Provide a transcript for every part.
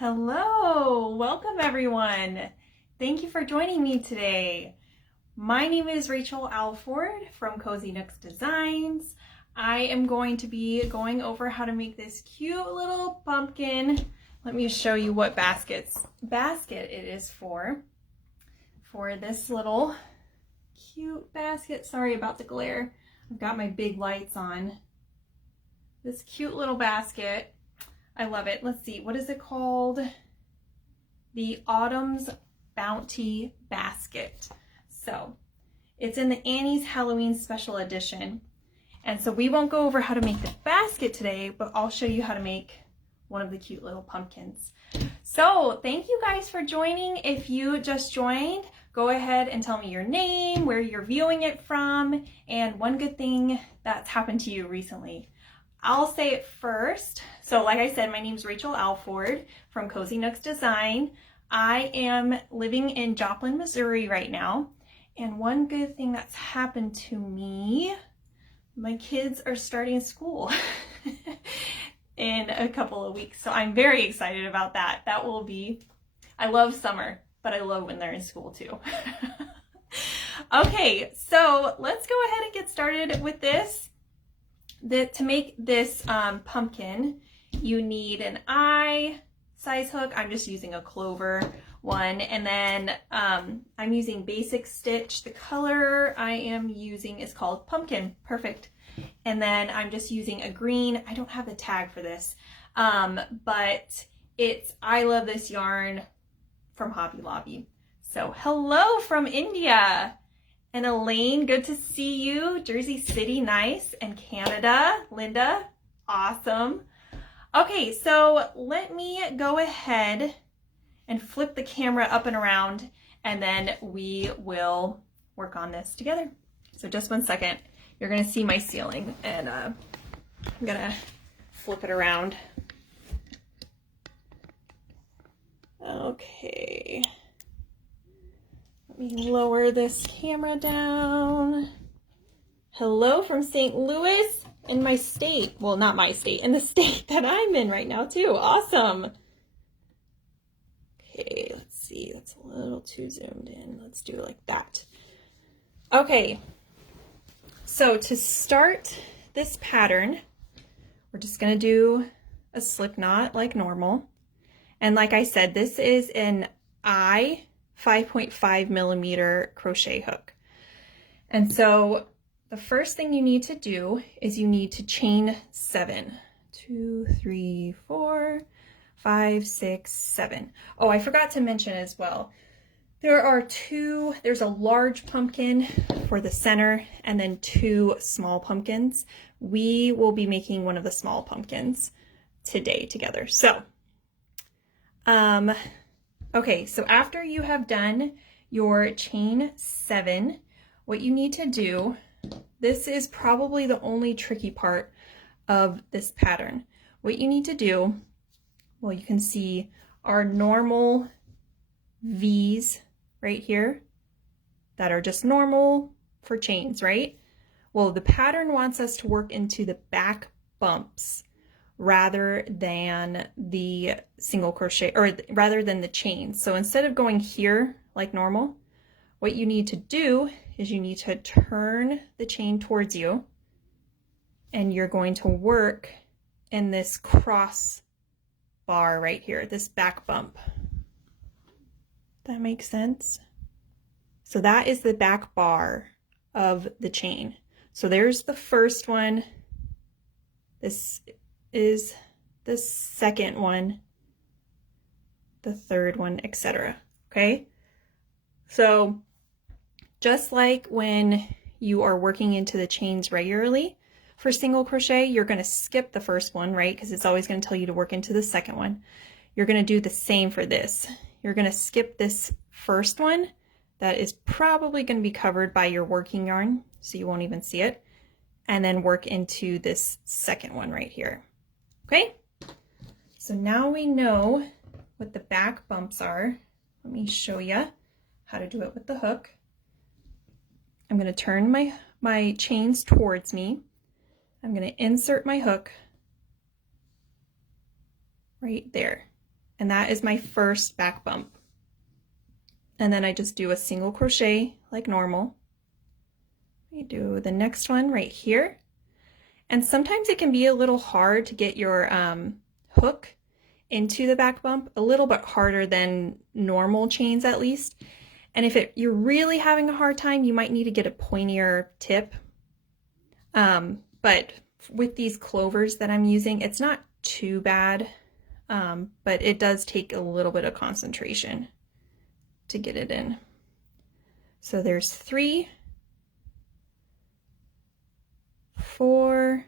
Hello, welcome everyone. Thank you for joining me today. My name is Rachel Alford from Cozy Nooks Designs. I am going to be going over how to make this cute little pumpkin. Let me show you what basket it is for this little cute basket. Sorry about the glare. I've got my big lights on. This cute little basket. I love it. Let's see, what is it called? The Autumn's Bounty Basket. So it's in the Annie's Halloween Special Edition. And so we won't go over how to make the basket today, but I'll show you how to make one of the cute little pumpkins. So thank you guys for joining. If you just joined, go ahead and tell me your name, where you're viewing it from, and one good thing that's happened to you recently. I'll say it first. So like I said, my name is Rachel Alford from Cozy Nooks Design. I am living in Joplin, Missouri right now. And one good thing that's happened to me, my kids are starting school in a couple of weeks. So I'm very excited about that. That will be, I love summer, but I love when they're in school too. Okay, so let's go ahead and get started with this. To make this pumpkin, you need an eye size hook. I'm just using a clover one, and then I'm using basic stitch. The color I am using is called Pumpkin Perfect, and then I'm just using a green. I don't have the tag for this, but I love this yarn from Hobby Lobby. So hello from India. And Elaine, good to see you. Jersey City, nice. And Canada, Linda, awesome. Okay, so let me go ahead and flip the camera up and around, and then we will work on this together. So just one second. You're gonna see my ceiling, and I'm gonna flip it around. Okay. Let me lower this camera down. Hello from St. Louis in my state. Well, not my state, in the state that I'm in right now too. Awesome. Okay, let's see. That's a little too zoomed in. Let's do it like that. Okay. So to start this pattern, we're just going to do a slip knot like normal. And like I said, this is an 5.5 millimeter crochet hook. And so the first thing you need to do is you need to chain 7. 2, 3, 4, 5, 6, 7. Oh, I forgot to mention as well, there's a large pumpkin for the center and then 2 small pumpkins. We will be making one of the small pumpkins today together. So, okay, so after you have done your chain 7, what you need to do, this is probably the only tricky part of this pattern. What you need to do, well, you can see our normal V's right here that are just normal for chains, right? Well, the pattern wants us to work into the back bumps rather than the single crochet, or rather than the chain. So instead of going here like normal, what you need to do is you need to turn the chain towards you, and you're going to work in this cross bar right here, this back bump. That makes sense? So that is the back bar of the chain. So there's the first one. This is the second one, the third one, etc. Okay? So just like when you are working into the chains regularly for single crochet, you're going to skip the first one, right? Because it's always going to tell you to work into the second one. You're going to do the same for this. You're going to skip this first one that is probably going to be covered by your working yarn, so you won't even see it, and then work into this second one right here. Okay, so now we know what the back bumps are. Let me show you how to do it with the hook. I'm going to turn my chains towards me. I'm going to insert my hook right there. and that is my first back bump. And then I just do a single crochet like normal. I do the next one right here. And sometimes it can be a little hard to get your hook into the back bump, a little bit harder than normal chains at least. And if you're really having a hard time, you might need to get a pointier tip. But with these clovers that I'm using, it's not too bad, but it does take a little bit of concentration to get it in. So there's 3, 4,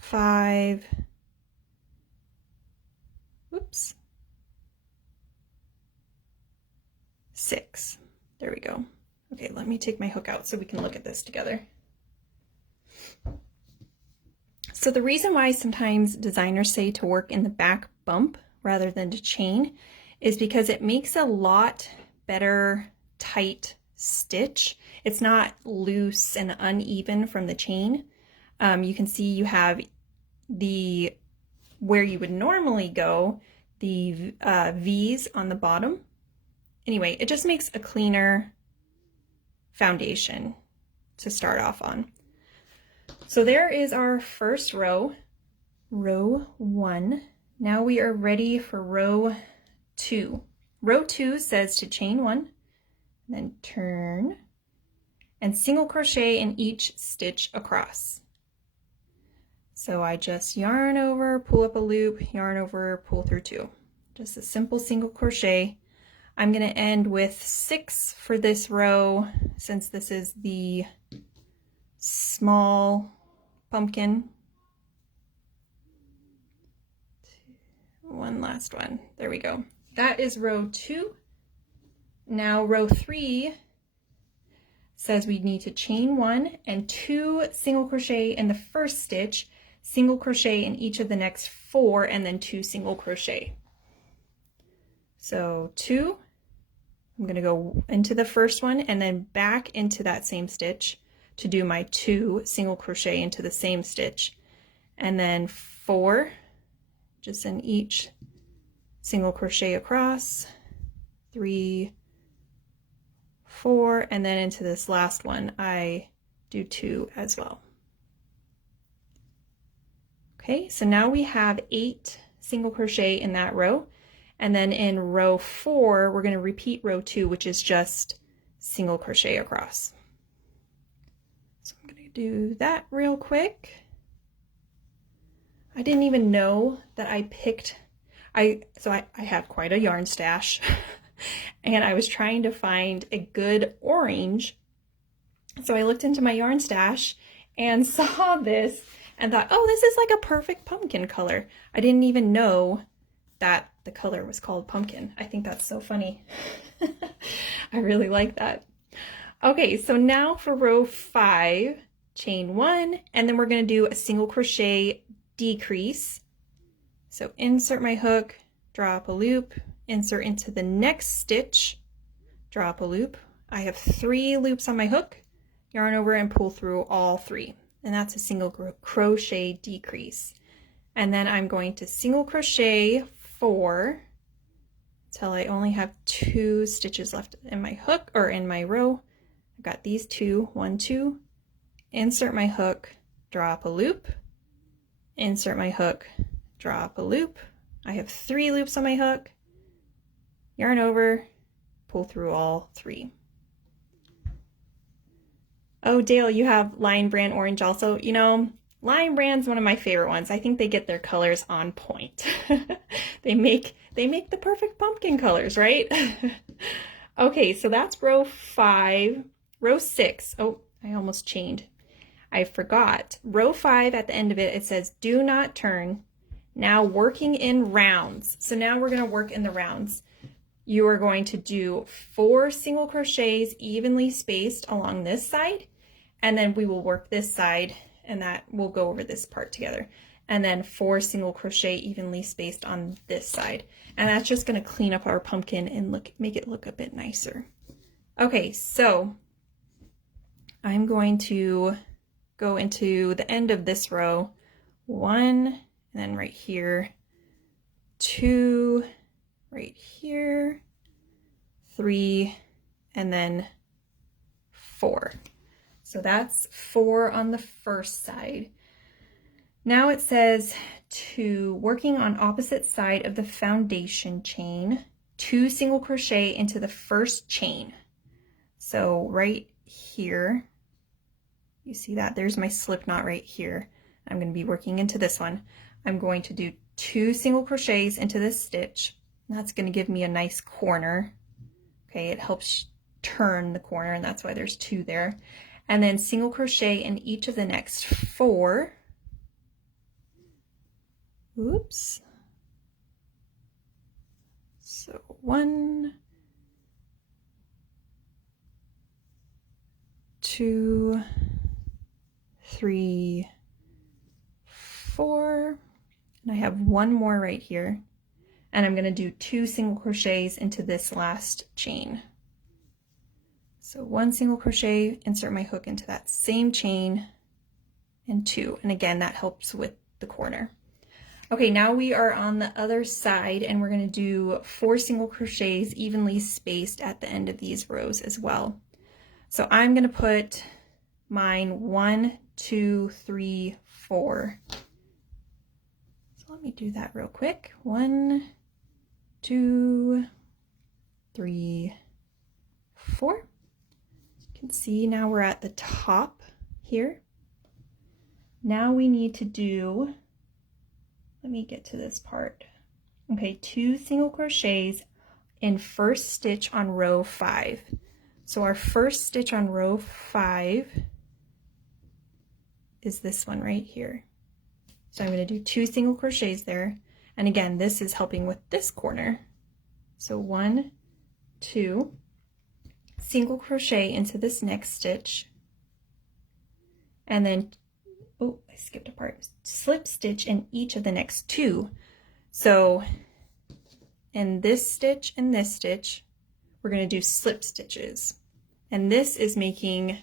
5, whoops, 6. There we go. Okay, let me take my hook out so we can look at this together. So the reason why sometimes designers say to work in the back bump rather than to chain is because it makes a lot better tight stitch. It's not loose and uneven from the chain. You can see you have where you would normally go, the V's on the bottom. Anyway, it just makes a cleaner foundation to start off on. So there is our first row, row 1. Now we are ready for row 2. Row 2 says to chain 1, then turn, and single crochet in each stitch across. So I just yarn over, pull up a loop, yarn over, pull through 2. Just a simple single crochet. I'm going to end with 6 for this row since this is the small pumpkin. One last one. There we go. That is row 2. Now row 3 says we need to chain 1 and 2 single crochet in the first stitch, single crochet in each of the next 4, and then 2 single crochet. So 2, I'm going to go into the first one and then back into that same stitch to do my 2 single crochet into the same stitch, and then 4 just in each single crochet across, 3, 4, and then into this last one I do 2 as well. Okay, so now we have 8 single crochet in that row, and then in row 4 we're going to repeat row 2, which is just single crochet across. So I'm going to do that real quick. I didn't even know that I picked, I have quite a yarn stash and I was trying to find a good orange. So I looked into my yarn stash and saw this and thought, oh, this is like a perfect pumpkin color. I didn't even know that the color was called pumpkin. I think that's so funny. I really like that. Okay, so now for row 5, chain 1, and then we're going to do a single crochet decrease. So insert my hook, draw up a loop, insert into the next stitch, draw up a loop. I have 3 loops on my hook, yarn over and pull through all 3, and that's a single crochet decrease. And then I'm going to single crochet 4 till I only have 2 stitches left in my hook or in my row. I've got these 2, 1, 2, insert my hook, draw up a loop, insert my hook, draw up a loop. I have 3 loops on my hook, yarn over, pull through all 3. Oh, Dale, you have Lion Brand Orange also. You know, Lion Brand's one of my favorite ones. I think they get their colors on point. They make the perfect pumpkin colors, right? Okay, so that's row 5. Row 6. Oh, I almost chained. I forgot. Row 5 at the end of it, it says do not turn. Now working in rounds. So now we're going to work in the rounds. You are going to do 4 single crochets evenly spaced along this side, and then we will work this side, and that we'll go over this part together. And then 4 single crochet evenly spaced on this side. And that's just going to clean up our pumpkin and make it look a bit nicer. Okay, so I'm going to go into the end of this row, 1, and then right here, 2 right here, 3, and then 4. So that's 4 on the first side. Now it says to working on opposite side of the foundation chain, 2 single crochet into the first chain. So right here, you see that there's my slip knot right here. I'm going to be working into this one. I'm going to do 2 single crochets into this stitch. That's going to give me a nice corner. Okay, it helps turn the corner, and that's why there's 2 there. And then single crochet in each of the next 4. Oops. So 1, 2, 3, 4, and I have 1 more right here, and I'm going to do 2 single crochets into this last chain. So 1 single crochet, insert my hook into that same chain, and 2, and again that helps with the corner. Okay, now we are on the other side, and we're going to do 4 single crochets evenly spaced at the end of these rows as well. So I'm going to put mine 1, 2, 3, 4. So let me do that real quick. 1, 2, 3, 4. You can see now we're at the top here. Now we need to do, let me get to this part. Okay, 2 single crochets in first stitch on row 5. So our first stitch on row 5 is this one right here. So I'm going to do 2 single crochets there. And again, this is helping with this corner. So 1, 2, single crochet into this next stitch. And then, oh, I skipped a part. Slip stitch in each of the next 2. So in this stitch and this stitch, we're going to do slip stitches. And this is making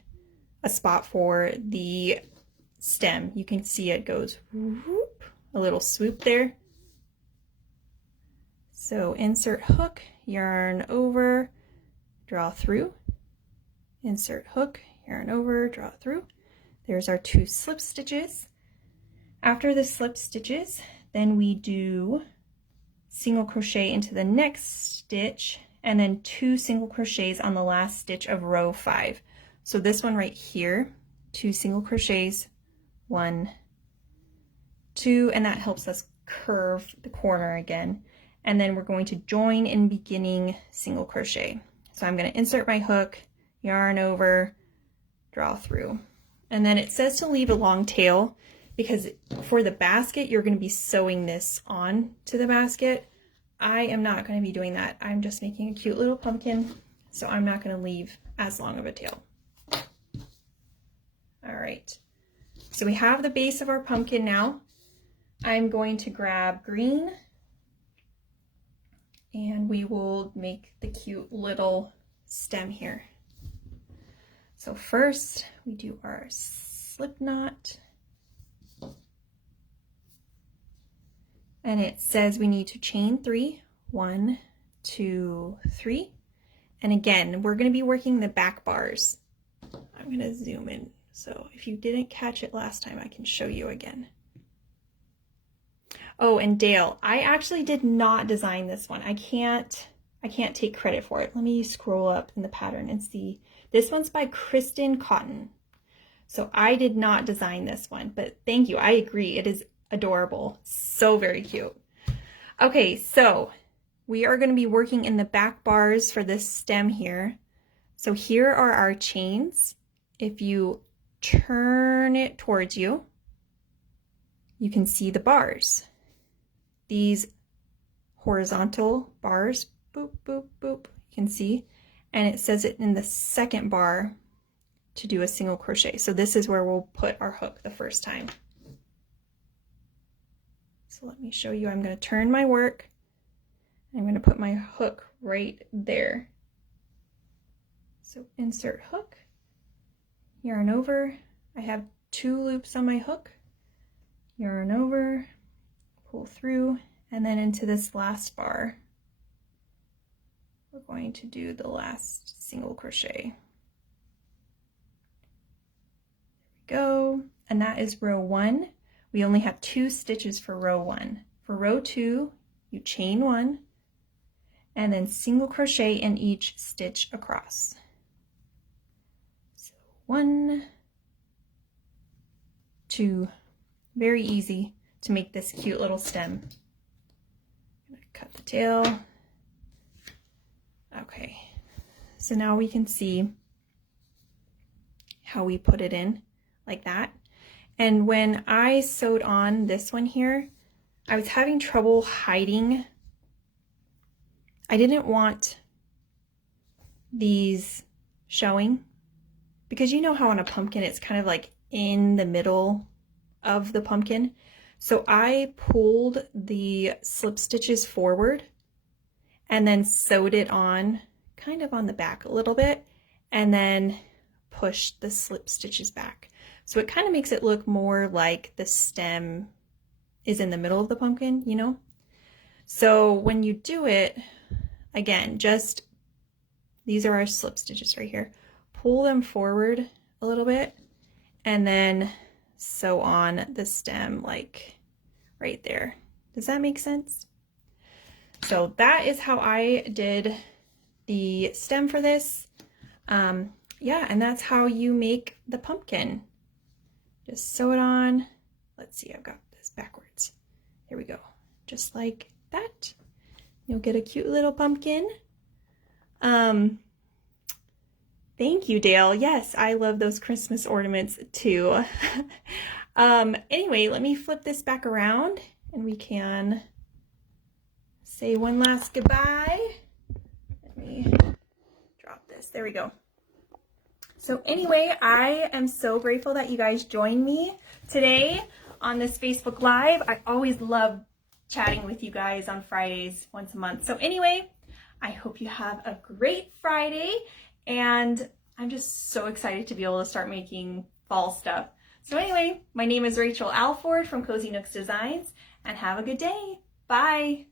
a spot for the stem. You can see it goes whoop, a little swoop there. So insert hook, yarn over, draw through, insert hook, yarn over, draw through. There's our 2 slip stitches. After the slip stitches, then we do single crochet into the next stitch, and then 2 single crochets on the last stitch of row 5. So this one right here, 2 single crochets, 1, 2, and that helps us curve the corner again. And then we're going to join in beginning single crochet. So I'm going to insert my hook, yarn over, draw through. And then it says to leave a long tail because for the basket, you're going to be sewing this on to the basket. I am not going to be doing that. I'm just making a cute little pumpkin, so I'm not going to leave as long of a tail. All right, so we have the base of our pumpkin now. I'm going to grab green, and we will make the cute little stem here. So first, we do our slip knot. And it says we need to chain 3, 1, 2, 3. And again, we're going to be working the back bars. I'm going to zoom in. So if you didn't catch it last time, I can show you again. Oh, and Dale, I actually did not design this one. I can't take credit for it. Let me scroll up in the pattern and see. This one's by Kristen Cotton. So I did not design this one, but thank you. I agree. It is adorable. So very cute. Okay, so we are going to be working in the back bars for this stem here. So here are our chains. If you turn it towards you, you can see the bars. These horizontal bars, boop, boop, boop, you can see. And it says it in the second bar to do a single crochet. So this is where we'll put our hook the first time. So let me show you. I'm going to turn my work. I'm going to put my hook right there. So insert hook, yarn over. I have 2 loops on my hook, yarn over, pull through, And then into this last bar, we're going to do the last single crochet. There we go. And that is row 1. We only have 2 stitches for row 1. For row 2, you chain 1 and then single crochet in each stitch across. So 1, 2, very easy to make this cute little stem. I'm gonna cut the tail. Okay, so now we can see how we put it in like that. And when I sewed on this one here, I was having trouble hiding. I didn't want these showing because you know how on a pumpkin it's kind of like in the middle of the pumpkin. So I pulled the slip stitches forward and then sewed it on kind of on the back a little bit and then pushed the slip stitches back. So it kind of makes it look more like the stem is in the middle of the pumpkin, you know? So when you do it, again, just, these are our slip stitches right here. Pull them forward a little bit and then sew on the stem like right there. Does that make sense? So that is how I did the stem for this. Yeah, and that's how you make the pumpkin. Just sew it on. Let's see, I've got this backwards. There we go. Just like that. You'll get a cute little pumpkin. Thank you, Dale. Yes, I love those Christmas ornaments too. Anyway, let me flip this back around and we can say one last goodbye. Let me drop this. There we go. So anyway, I am so grateful that you guys joined me today on this Facebook Live. I always love chatting with you guys on Fridays once a month. So anyway, I hope you have a great Friday, and I'm just so excited to be able to start making fall stuff. So anyway, my name is Rachel Alford from Cozy Nooks Designs, and have a good day. Bye.